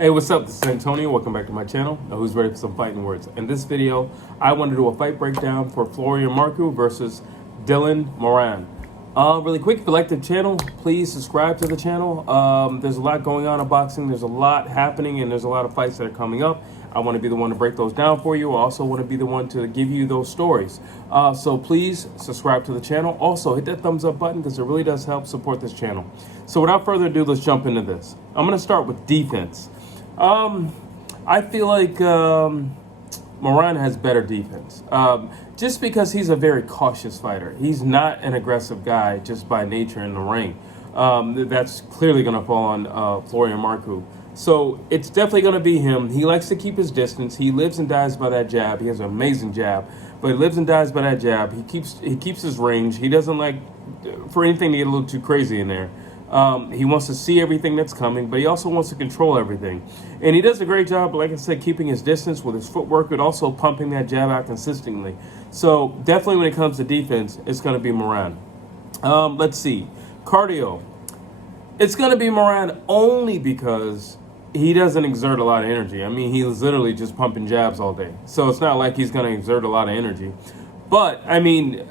Hey, what's up? This is Antonio. Welcome back to my channel. Now, who's ready for some fighting words? In this video, I want to do a fight breakdown for Florian Marku versus Dylan Moran. Really quick, if you like the channel, please subscribe to the channel. There's a lot going on in boxing. There's a lot happening, and there's a lot of fights that are coming up. I want to be the one to break those down for you. I also want to be the one to give you those stories. So please subscribe to the channel. Also, hit that thumbs up button because it really does help support this channel. So without further ado, let's jump into this. I'm going to start with defense. I feel like Moran has better defense, just because he's a very cautious fighter. He's not an aggressive guy just by nature in the ring. That's clearly going to fall on Florian Marku. So it's definitely going to be him. He likes to keep his distance. He lives and dies by that jab. He has an amazing jab, but he lives and dies by that jab. He keeps his range. He doesn't like for anything to get a little too crazy in there. He wants to see everything that's coming, but he also wants to control everything. And he does a great job, like I said, keeping his distance with his footwork, but also pumping that jab out consistently. So definitely when it comes to defense, it's going to be Moran. Let's see. Cardio. It's going to be Moran only because he doesn't exert a lot of energy. I mean, he's literally just pumping jabs all day. So it's not like he's going to exert a lot of energy. But, I mean,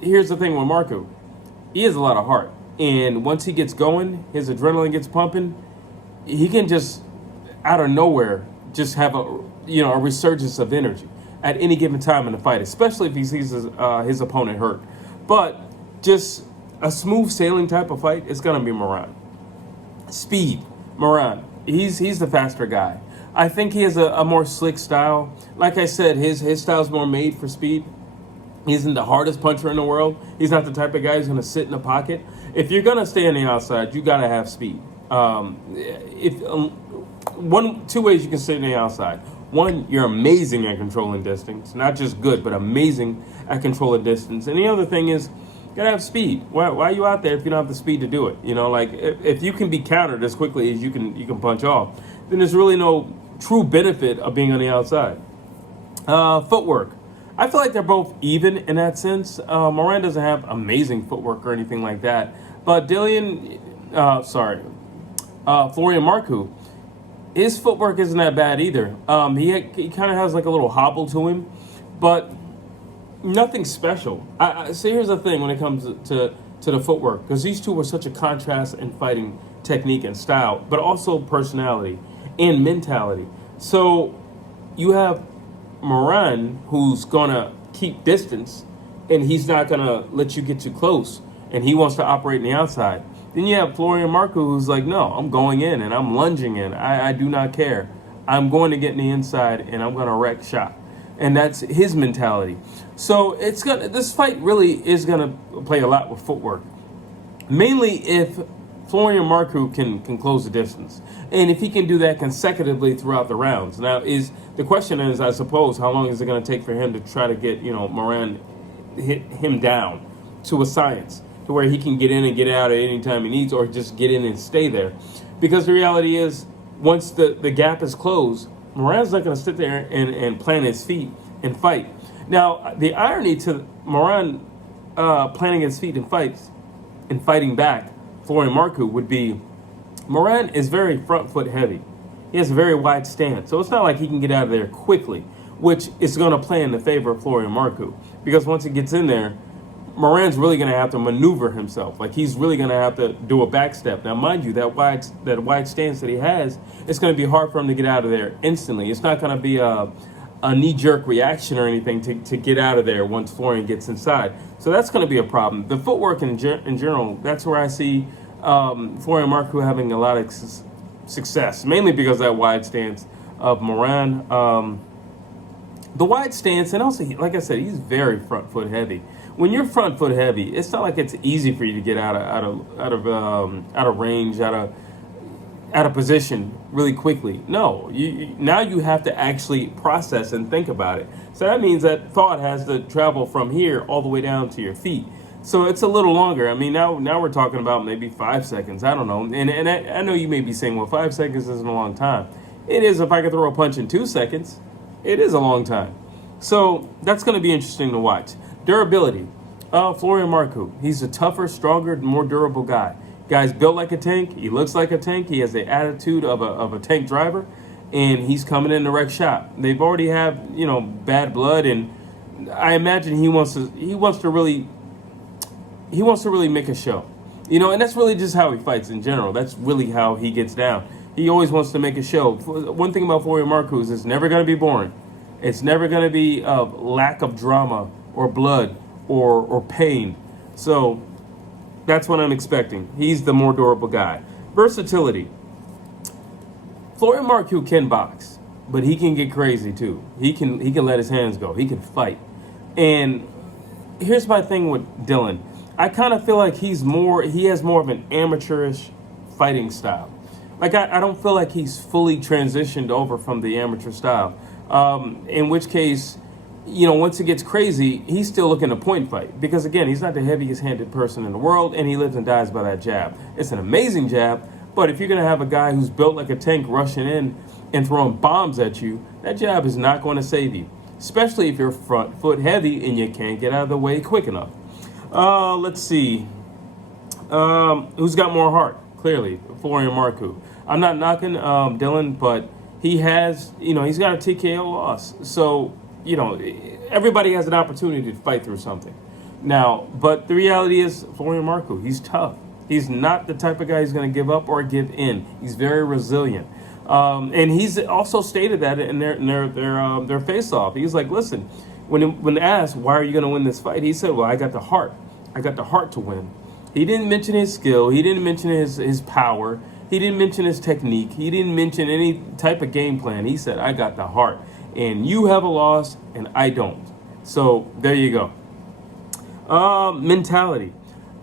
here's the thing with Marku. He has a lot of heart. And once he gets going, his adrenaline gets pumping, he can just, out of nowhere, just have a resurgence of energy at any given time in the fight, especially if he sees his opponent hurt. But just a smooth sailing type of fight, it's going to be Moran. Speed, Moran. He's the faster guy. I think he has a more slick style. Like I said, his style's more made for speed. He isn't the hardest puncher in the world. He's not the type of guy who's going to sit in the pocket. If you're going to stay on the outside, you got to have speed. Two ways you can sit on the outside. One, you're amazing at controlling distance. Not just good, but amazing at controlling distance. And the other thing is, you got to have speed. Why are you out there if you don't have the speed to do it? You know, like if you can be countered as quickly as you can punch off, then there's really no true benefit of being on the outside. Footwork. I feel like they're both even in that sense. Moran doesn't have amazing footwork or anything like that. But Florian Marku, his footwork isn't that bad either. He kind of has like a little hobble to him, but nothing special. So here's the thing when it comes to the footwork, because these two were such a contrast in fighting technique and style, but also personality and mentality. So you have Moran, who's gonna keep distance, and he's not gonna let you get too close, and he wants to operate in the outside. Then you have Florian Marku, who's like, no, I'm going in and I'm lunging in. I do not care. I'm going to get in the inside and I'm gonna wreck shop, and that's his mentality. So this fight really is gonna play a lot with footwork, mainly if Florian Marku can close the distance, and if he can do that consecutively throughout the rounds. Now, the question is, I suppose, how long is it going to take for him to try to get Moran hit him down to a science, to where he can get in and get out at any time he needs, or just get in and stay there? Because the reality is, once the gap is closed, Moran's not going to sit there and plant his feet and fight. Now, the irony to Moran planting his feet and fighting back Florian Marku would be, Moran is very front foot heavy. He has a very wide stance, so it's not like he can get out of there quickly, which is going to play in the favor of Florian Marku, because once he gets in there, Moran's really going to have to maneuver himself. Like, he's really going to have to do a back step. Now, mind you, that wide stance that he has, it's going to be hard for him to get out of there instantly. It's not going to be a knee-jerk reaction or anything to get out of there once Florian gets inside. So that's going to be a problem. The footwork in general, that's where I see Florian Marku having a lot of success, mainly because of that wide stance of Moran. The wide stance, and also, like I said, he's very front foot heavy. When you're front foot heavy, it's not like it's easy for you to get out of range, out of position really quickly. No, now you have to actually process and think about it. So that means that thought has to travel from here all the way down to your feet. So it's a little longer. I mean, now we're talking about maybe 5 seconds. I don't know. And I know you may be saying, well, 5 seconds isn't a long time. It is if I could throw a punch in 2 seconds. It is a long time. So that's going to be interesting to watch. Durability. Florian Marku. He's a tougher, stronger, more durable guy. Guy's built like a tank. He looks like a tank. He has the attitude of a tank driver, and he's coming in to wreck shop. They've already have bad blood, and I imagine he wants to really make a show. And that's really just how he fights in general. That's really how he gets down. He always wants to make a show. One thing about Florian Marku is it's never going to be boring. It's never going to be a lack of drama or blood or pain. So that's what I'm expecting. He's the more durable guy. Versatility. Florian Marku can box, but he can get crazy too. He can let his hands go. He can fight. And here's my thing with Dylan. I kind of feel like he has more of an amateurish fighting style. Like, I don't feel like he's fully transitioned over from the amateur style. In which case, once it gets crazy, he's still looking to point fight. Because, again, he's not the heaviest handed person in the world, and he lives and dies by that jab. It's an amazing jab, but if you're going to have a guy who's built like a tank rushing in and throwing bombs at you, that jab is not going to save you. Especially if you're front foot heavy and you can't get out of the way quick enough. Let's see. Who's got more heart? Clearly, Florian Marku. I'm not knocking Dylan, but he has, he's got a TKO loss. So, everybody has an opportunity to fight through something. Now, but the reality is, Florian Marku, he's tough. He's not the type of guy who's going to give up or give in. He's very resilient. And he's also stated that in their face-off. He's like, listen, when asked, why are you going to win this fight? He said, well, I got the heart. I got the heart to win. He didn't mention his skill. He didn't mention his power. He didn't mention his technique. He didn't mention any type of game plan. He said, I got the heart. And you have a loss, and I don't. So there you go. Mentality.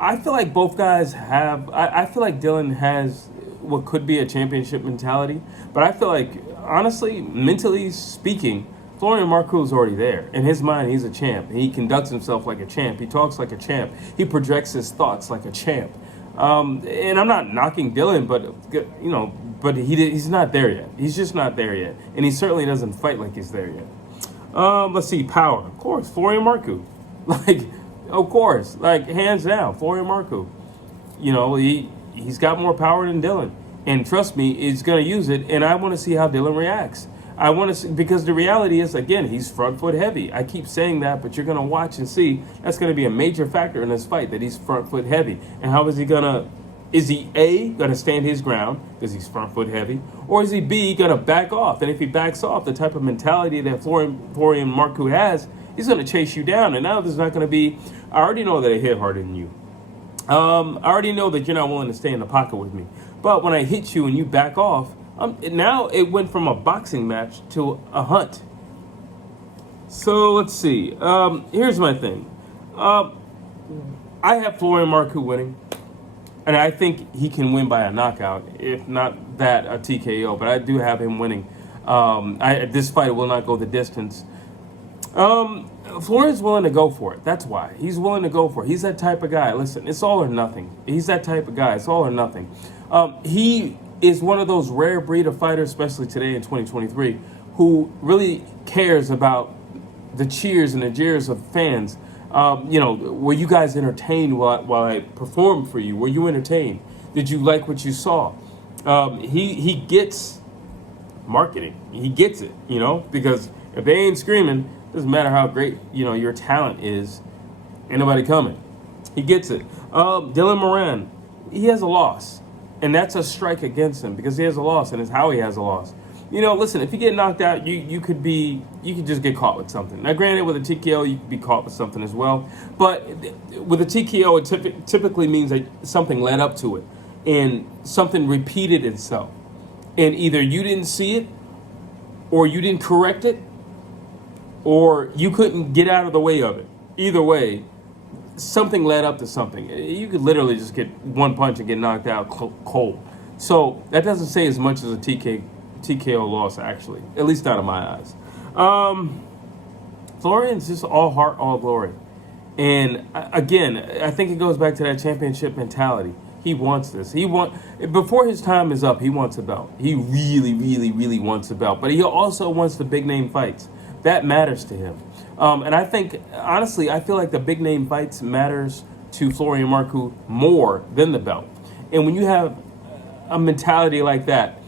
I feel like both guys have... I feel like Dylan has what could be a championship mentality. But I feel like, honestly, mentally speaking, Florian Marku is already there. In his mind, he's a champ. He conducts himself like a champ. He talks like a champ. He projects his thoughts like a champ. And I'm not knocking Dylan, but he's not there yet. He's just not there yet. And he certainly doesn't fight like he's there yet. Let's see, power. Of course, Florian Marku. Of course, hands down, Florian Marku. He's got more power than Dylan. And trust me, he's going to use it, and I want to see how Dylan reacts. I want to see, because the reality is, again, he's front foot heavy. I keep saying that, but you're going to watch and see that's going to be a major factor in this fight, that he's front foot heavy. And how is he going to, is he A, going to stand his ground because he's front foot heavy, or is he B, going to back off? And if he backs off, the type of mentality that Florian Marku has, he's going to chase you down. And now there's not going to be, I already know that I hit harder than you. I already know that you're not willing to stay in the pocket with me. But when I hit you and you back off, now it went from a boxing match to a hunt. So let's see. Here's my thing. I have Florian Marku winning. And I think he can win by a knockout. If not that, a TKO. But I do have him winning. This fight will not go the distance. Florian's willing to go for it. That's why. He's willing to go for it. He's that type of guy. Listen, it's all or nothing. He's that type of guy. It's all or nothing. He is one of those rare breed of fighters, especially today in 2023, who really cares about the cheers and the jeers of fans. Were you guys entertained while I performed for you? Were you entertained? Did you like what you saw? He gets marketing. He gets it, because if they ain't screaming, doesn't matter how great, your talent is, ain't nobody coming. He gets it. Dylan Moran, he has a loss. And that's a strike against him because he has a loss, and it's how he has a loss. Listen, if you get knocked out, you could just get caught with something. Now, granted, with a TKO, you could be caught with something as well. But with a TKO, it typically means that something led up to it, and something repeated itself. And either you didn't see it, or you didn't correct it, or you couldn't get out of the way of it. Either way, something led up to something. You could literally just get one punch and get knocked out cold. So that doesn't say as much as a TKO loss, actually. At least not in my eyes. Florian's just all heart, all glory. And again, I think it goes back to that championship mentality. He wants this. Before his time is up, he wants a belt. He really, really, really wants a belt. But he also wants the big name fights. That matters to him. And I think, honestly, I feel like the big name fights matters to Florian Marku more than the belt. And when you have a mentality like that,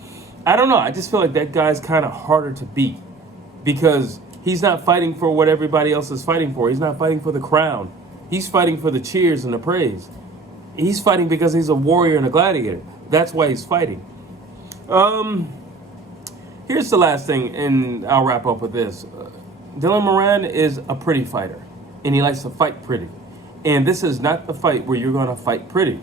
I don't know. I just feel like that guy's kind of harder to beat because he's not fighting for what everybody else is fighting for. He's not fighting for the crown. He's fighting for the cheers and the praise. He's fighting because he's a warrior and a gladiator. That's why he's fighting. Here's the last thing, and I'll wrap up with this. Dylan Moran is a pretty fighter, and he likes to fight pretty. And this is not the fight where you're going to fight pretty.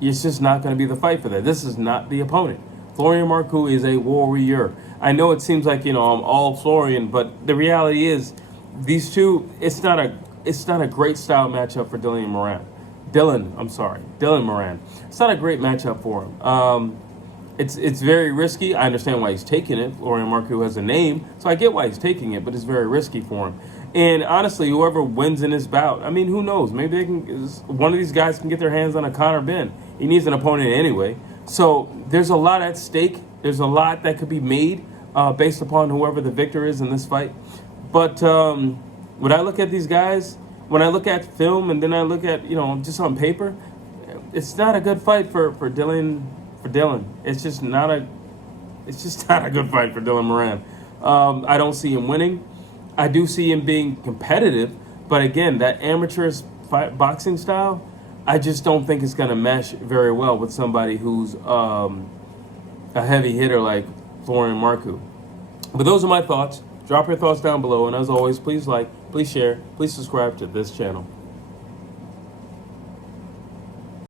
It's just not going to be the fight for that. This is not the opponent. Florian Marku is a warrior. I know it seems like, I'm all Florian, but the reality is these two, it's not a great style matchup for Dylan Moran. Dylan Moran. It's not a great matchup for him. It's very risky. I understand why he's taking it. Florian Marku has a name, so I get why he's taking it, but it's very risky for him. And honestly, whoever wins in this bout, I mean, who knows? Maybe one of these guys can get their hands on a Conor Ben. He needs an opponent anyway. So there's a lot at stake. There's a lot that could be made based upon whoever the victor is in this fight. But when I look at these guys, when I look at film and then I look at, just on paper, it's not a good fight for Dylan. It's just not a good fight for Dylan Moran. I don't see him winning. I do see him being competitive, but again, that amateurish boxing style, I just don't think it's going to mesh very well with somebody who's a heavy hitter like Florian Marku. But those are my thoughts. Drop your thoughts down below, and as always, please like, please share, please subscribe to this channel.